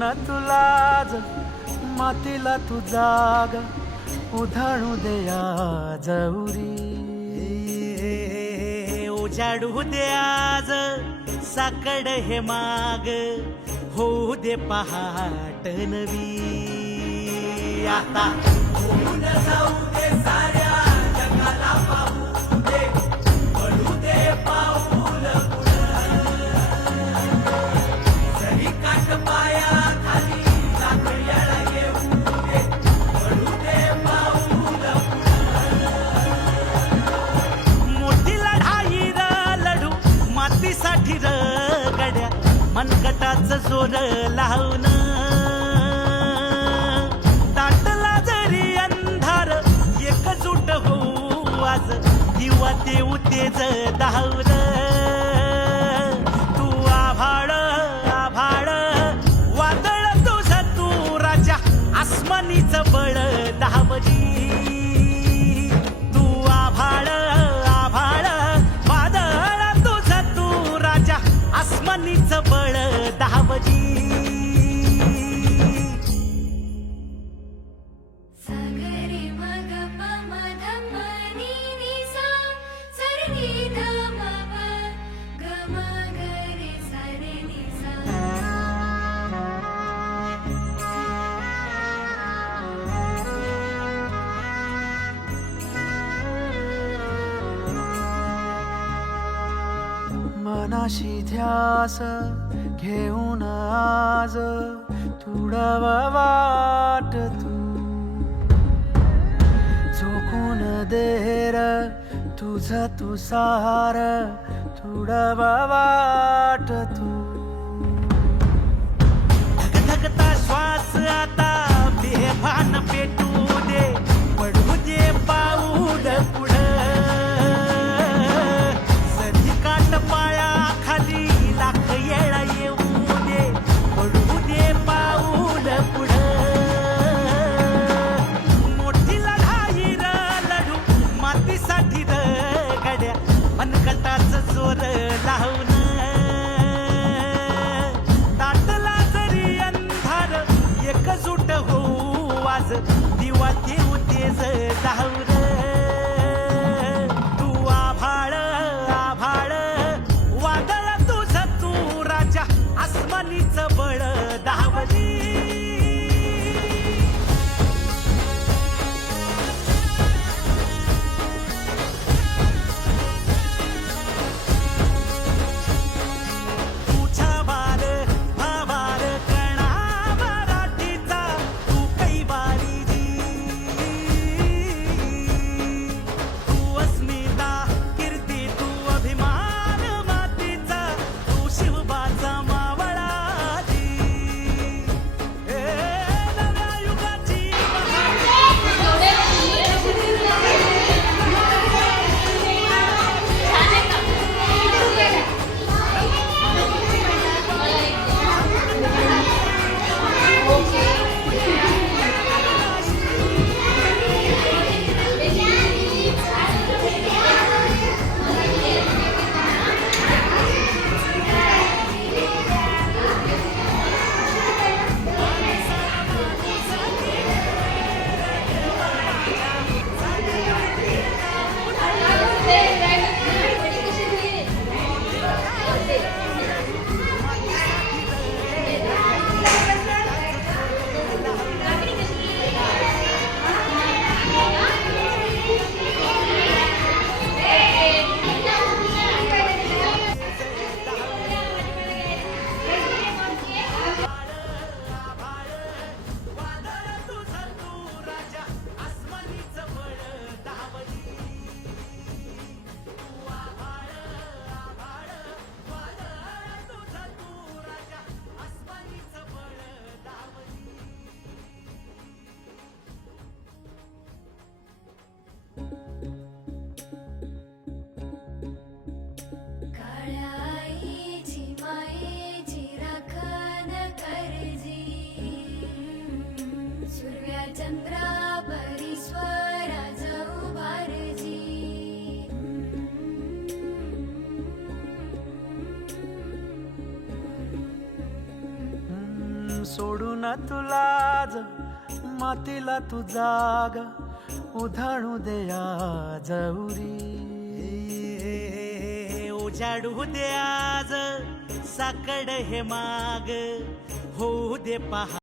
न तुलाज मातीला तू जाग उधाणू दे आज उरी. उजाडू दे आज साकड हे माग होऊ दे पहाट नवी. आता होऊन जाऊ दे साऱ्या जगाला पाहू दे पडू दे पाऊल जरी काट पाया खाली लाकड्याला येऊ दे पडू दे पाऊल. मोठी लढाई र लढू मातीसाठी र गड्या मनगटाच जोर लावून. दाटला जरी अंधार एकजूट होऊ आज दिवा देऊ तेज धावर. तू आभाळ आभाळ वादळ तुझ तू राजा आसमानीच बळ धावली. तू आभाळ आभाळ वादळ तुझ तू राजा आसमानीच बळ धावली. मनाशी ध्यास घेऊन आज तुडवा वाट तू झोकून देर तुझ तू सार तुडवा वाट तू. धगधगता श्वास आता बेभान पेटू दे पडू दे पाऊल पुढं. सरी काट पाया खाली लाख येळा येऊ दे पडू दे पाऊल पुढं. मोठी लढाई र लढू मातीसाठी र गड्या मनगटाच जोर लावून. दाटला जरी अंधार एकजूट होऊ आज दिवा देऊ तेज धावर. तू आभाळ आभाळ वादळ तुझ तू राजा आसमानीच बळ धावली. तुझा वार भावार कणा मराठीचा तू कैवारी तू अस्मिता कीर्ती तू अभिमान मातीचा तू शिवबाचा मावळा. नव्या युगाची सोडून तुलाज मातीला तू जाग उधाणू दे आज उरी. उजाडू दे आज साकड हे माग होऊ दे पहा